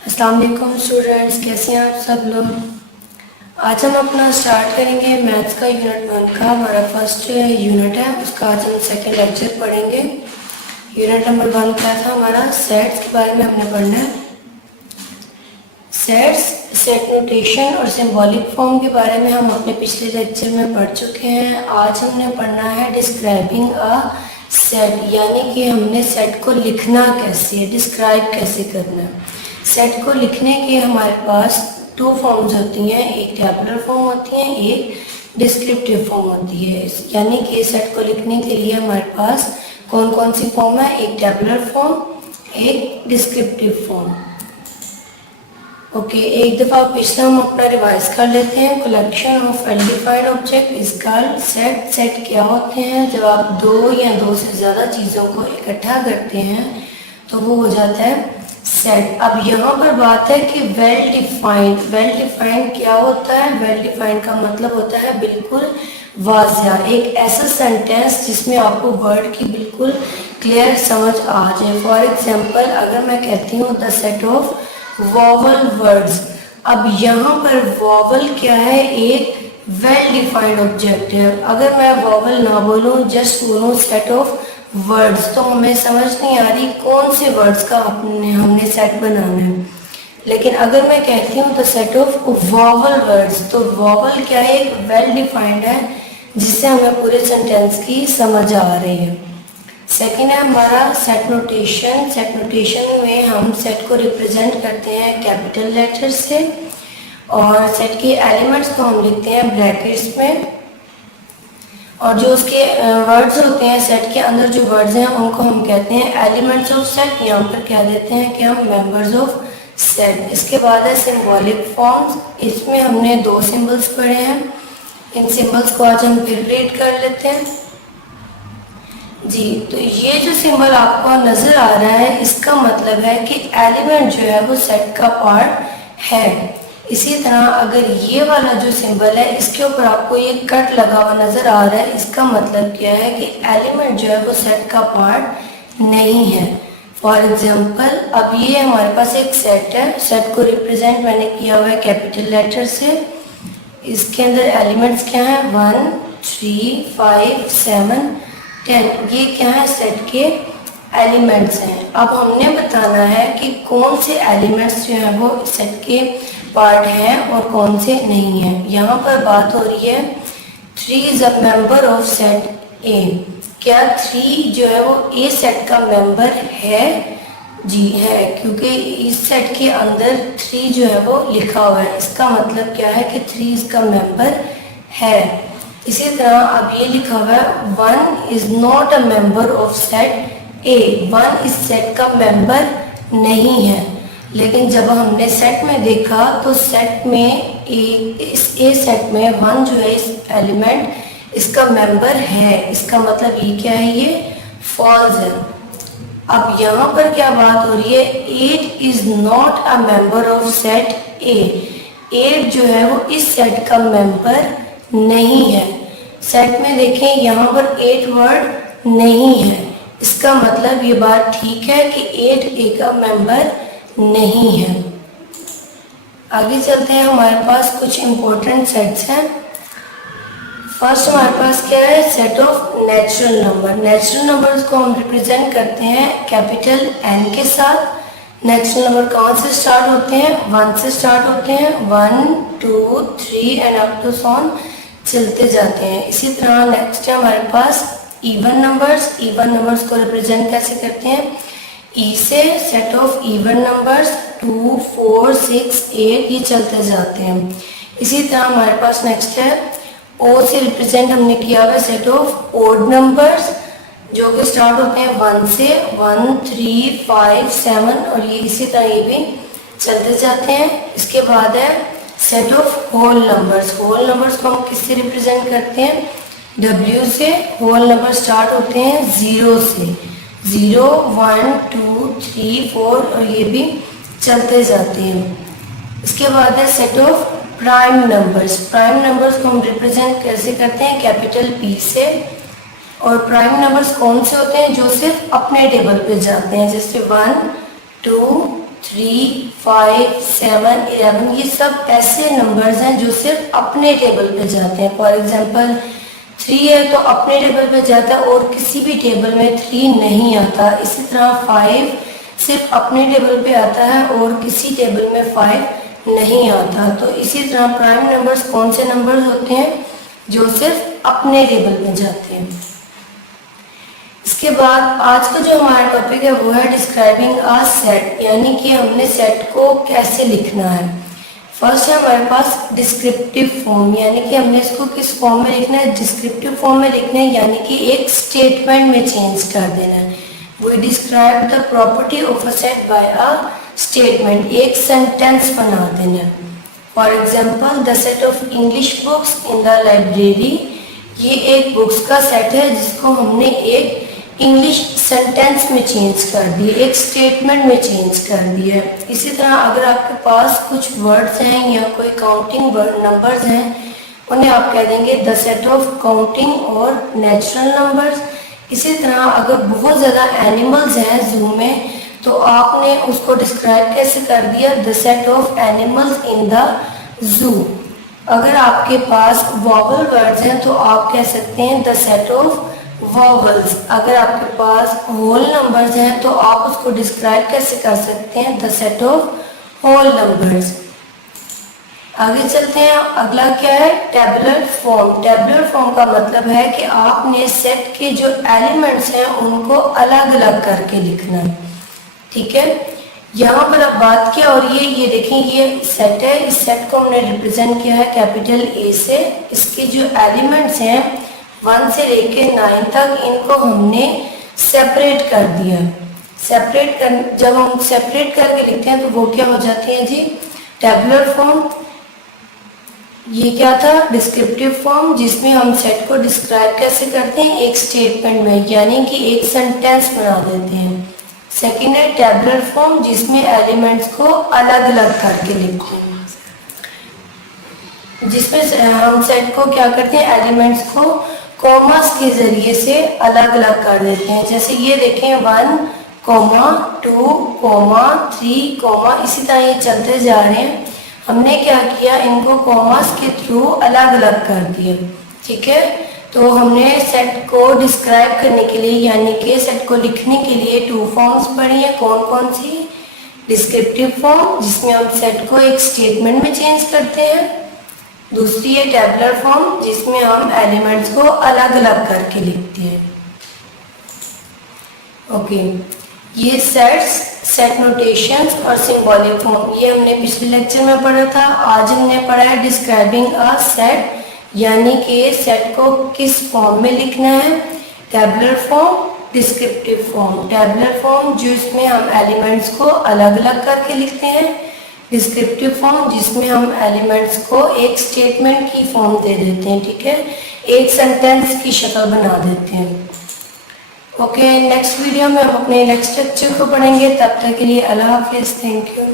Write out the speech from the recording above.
अस्सलाम वालेकुम स्टूडेंट्स, कैसे हैं आप सब लोग। आज हम अपना स्टार्ट करेंगे मैथ्स का यूनिट 1 का। हमारा फर्स्ट यूनिट है, उसका आज हम सेकंड लेक्चर पढ़ेंगे। यूनिट नंबर 1 क्या था हमारा, सेट्स के बारे में हमने पढ़ना है। सेट्स, सेट नोटेशन और सिंबॉलिक फॉर्म के बारे में हम अपने पिछले लेक्चर में पढ़ चुके हैं। आज हमने पढ़ना है डिस्क्राइबिंग अ सेट, यानी कि हमने सेट को लिखना कैसे है, डिस्क्राइब कैसे करना है। सेट को लिखने के हमारे पास दो फॉर्म्स होती हैं, एक टैबुलर फॉर्म होती है, एक डिस्क्रिप्टिव फॉर्म होती है। यानी कि सेट को लिखने के लिए हमारे पास कौन कौन सी फॉर्म है, एक टैबुलर फॉर्म, एक डिस्क्रिप्टिव फॉर्म। ओके, एक दफ़ा पिछला हम अपना रिवाइज कर लेते हैं। Collection of undefined object is called set. Set क्या होते हैं, जब आप दो या दो से ज़्यादा चीज़ों को इकट्ठा करते हैं तो वो हो जाता है सेट। अब यहाँ पर बात है कि वेल डिफाइंड। वेल डिफाइंड क्या होता है, वेल डिफाइंड का मतलब होता है बिल्कुल वाज़िया, एक ऐसा सेंटेंस जिसमें आपको वर्ड की बिल्कुल क्लियर समझ आ जाए। फॉर एग्जाम्पल, अगर मैं कहती हूँ the set of vowel words, अब यहाँ पर वॉवल क्या है, एक वेल डिफाइंड ऑब्जेक्ट है। अगर मैं वॉवल ना बोलूँ, जस्ट बोलूँ सेट ऑफ वर्ड्स, तो हमें समझ नहीं आ रही कौन से वर्ड्स का हमने सेट बनाना है। लेकिन अगर मैं कहती हूँ the set of vowel words, तो वॉवल क्या है, एक वेल डिफाइंड है जिससे हमें पूरे सेंटेंस की समझ आ रही है। सेकेंड है हमारा सेट नोटेशन। सेट नोटेशन में हम सेट को रिप्रेजेंट करते हैं कैपिटल लेटर से, और सेट के एलिमेंट्स को हम लिखते हैं ब्रैकेट्स में, और जो उसके वर्ड्स होते हैं सेट के अंदर जो वर्ड्स हैं उनको हम कहते हैं एलिमेंट्स ऑफ सेट। यहाँ पर कह देते हैं कि हम मेंबर्स ऑफ सेट। इसके बाद है सिंबॉलिक फॉर्म्स। इसमें हमने दो सिंबल्स पढ़े हैं, इन सिंबल्स को आज हम फिर रीड कर लेते हैं जी। तो ये जो सिंबल आपको नजर आ रहा है, इसका मतलब है कि एलिमेंट जो है वो सेट का पार्ट है। इसी तरह अगर ये वाला जो सिंबल है, इसके ऊपर आपको ये कट लगा हुआ नजर आ रहा है, इसका मतलब क्या है कि एलिमेंट जो है वो सेट का पार्ट नहीं है। फॉर एग्जाम्पल, अब ये हमारे पास एक सेट है, सेट को रिप्रेजेंट मैंने किया हुआ है कैपिटल लेटर से। इसके अंदर एलिमेंट्स क्या है, 1 3 5 7 10, ये क्या है, सेट के एलिमेंट्स हैं। अब हमने बताना है कि कौन से एलिमेंट्स जो है वो सेट के पार्ट हैं और कौन से नहीं हैं। यहाँ पर बात हो रही है 3 is a member of set ए। क्या 3 जो है वो ए सेट का मेंबर है? जी है, क्योंकि इस सेट के अंदर 3 जो है वो लिखा हुआ है। इसका मतलब क्या है कि 3 इसका मेंबर है। इसी तरह अब ये लिखा हुआ है 1 is not a member of set ए। 1 इस सेट का मेंबर नहीं है। लेकिन जब हमने सेट में देखा तो सेट में इस ए सेट में 1 जो है इस एलिमेंट इसका मेंबर है। इसका मतलब ये क्या है, ये फॉल्स है। अब यहाँ पर क्या बात हो रही है, 8 is not a member of set ए। 8 जो है वो इस सेट का मेंबर नहीं है। सेट में देखें यहाँ पर 8 वर्ड नहीं है, इसका मतलब ये बात ठीक है कि 8 ए का मेंबर नहीं है। आगे चलते हैं, हमारे पास कुछ इंपॉर्टेंट सेट्स हैं। फर्स्ट हमारे पास क्या है, set of natural number. Natural numbers को हम रिप्रेजेंट करते हैं कैपिटल एन के साथ। नेचुरल नंबर कहाँ से स्टार्ट होते हैं, 1 से स्टार्ट होते हैं, 1 2 3 एंड अप टू ऑन चलते जाते हैं। इसी तरह नेक्स्ट है हमारे पास इवन नंबर्स। इवन नंबर्स को रिप्रेजेंट कैसे करते हैं, ई से। सेट ऑफ इवन नंबर्स 2 4 6 8 ये चलते जाते हैं। इसी तरह हमारे पास नेक्स्ट है ओ से रिप्रेजेंट हमने किया हुआ सेट ऑफ ओड नंबर्स, जो कि स्टार्ट होते हैं 1 से, 1 3 5 7 और ये इसी तरह ये भी चलते जाते हैं। इसके बाद है set of whole numbers. Whole numbers को हम किससे रिप्रेजेंट करते हैं, W से। होल नंबर स्टार्ट होते हैं 0 से, 0 1 2 3 4 और ये भी चलते जाते हैं। इसके बाद है set of prime numbers. Prime numbers को हम रिप्रेजेंट कैसे करते हैं, कैपिटल P से। और प्राइम नंबर्स कौन से होते हैं, जो सिर्फ अपने टेबल पे जाते हैं, जैसे 1 2 3, 5, 7, 11 ये सब ऐसे नंबर्स हैं जो सिर्फ अपने टेबल पे जाते हैं। फॉर एग्जांपल 3 है तो अपने टेबल पे जाता है और किसी भी टेबल में 3 नहीं आता। इसी तरह 5 सिर्फ अपने टेबल पे आता है और किसी टेबल में 5 नहीं आता। तो इसी तरह प्राइम नंबर्स कौन से नंबर्स होते हैं जो सिर्फ अपने टेबल में जाते हैं। इसके बाद आज का जो हमारा टॉपिक है वो है डिस्क्राइबिंग अ सेट, यानी कि हमने सेट को कैसे लिखना है। फर्स्ट है हमारे पास डिस्क्रिप्टिव फॉर्म, यानी कि हमने इसको किस फॉर्म में लिखना है, डिस्क्रिप्टिव फॉर्म में लिखना है, यानी कि एक स्टेटमेंट में चेंज कर देना है। We describe the property of a set by a statement, एक सेंटेंस बना देना है। For example the set of English books in the library, ये एक बुक्स का सेट है जिसको हमने एक इंग्लिश सेंटेंस में चेंज कर दिए, एक स्टेटमेंट में चेंज कर दिया। इसी तरह अगर आपके पास कुछ वर्ड्स हैं या कोई काउंटिंग नंबर्स हैं, उन्हें आप कह देंगे द सेट ऑफ काउंटिंग और नेचुरल नंबर्स। इसी तरह अगर बहुत ज़्यादा एनिमल्स हैं जू में, तो आपने उसको डिस्क्राइब कैसे कर दिया, the set of animals in the zoo. अगर आपके पास वॉवल वर्ड्स हैं तो आप कह सकते हैं द सेट ऑफ वॉवल्स। अगर आपके पास होल नंबर्स हैं तो आप उसको डिस्क्राइब कैसे कर सकते हैं, the set of whole numbers. आगे चलते हैं, अगला क्या है, टेबुलर फॉर्म। टेबुलर फॉर्म का मतलब है कि आपने सेट के जो एलिमेंट्स हैं उनको अलग अलग करके लिखना है। ठीक है, यहाँ पर अब बात क्या हो रही है, ये देखें ये सेट है, इस सेट को हमने रिप्रेजेंट किया है कैपिटल ए से। इसके जो एलिमेंट्स हैं 1 से लेके 9 तक, इनको हमने सेपरेट कर दिया। सेपरेट कर, जब हम सेपरेट करके लिखते हैं तो वो क्या हो जाती है जी, टेबुलर फॉर्म। ये क्या था, डिस्क्रिप्टिव फॉर्म, जिसमें हम सेट को डिस्क्राइब कैसे करते हैं, एक स्टेटमेंट में, यानी कि एक सेंटेंस बना देते हैं। सेकेंड है टेबुलर फॉर्म, जिसमें एलिमेंट्स को अलग अलग करके लिखते हैं, जिसमें हम सेट को क्या करते हैं, एलिमेंट्स को कॉमास के जरिए से अलग अलग कर देते हैं। जैसे ये देखें 1, 2, 3, इसी तरह ये चलते जा रहे हैं। हमने क्या किया, इनको कॉमास के थ्रू अलग अलग कर दिया। ठीक है, तो हमने सेट को डिस्क्राइब करने के लिए, यानी कि सेट को लिखने के लिए 2 फॉर्म्स पढ़ी है। कौन कौन सी, डिस्क्रिप्टिव फॉर्म जिसमें हम सेट को एक स्टेटमेंट में चेंज करते हैं, दूसरी है टेबुलर फॉर्म जिसमें हम एलिमेंट्स को अलग अलग करके लिखते हैं। ओके, ये सेट्स, सेट नोटेशंस और सिंबॉलिक फॉर्म, ये हमने पिछले लेक्चर में पढ़ा था। आज हमने पढ़ा है डिस्क्राइबिंग अ सेट, यानी कि सेट को किस फॉर्म में लिखना है, tabular form, descriptive form. Tabular form जिसमें हम एलिमेंट्स को अलग अलग करके लिखते हैं, डिस्क्रिप्टिव फॉर्म जिसमें हम एलिमेंट्स को एक स्टेटमेंट की फॉर्म दे देते हैं। ठीक है, एक सेंटेंस की शक्ल बना देते हैं। ओके, नेक्स्ट वीडियो में हम अपने नेक्स्ट लेक्चर को पढ़ेंगे। तब तक के लिए अल्लाह हाफिज़, थैंक यू।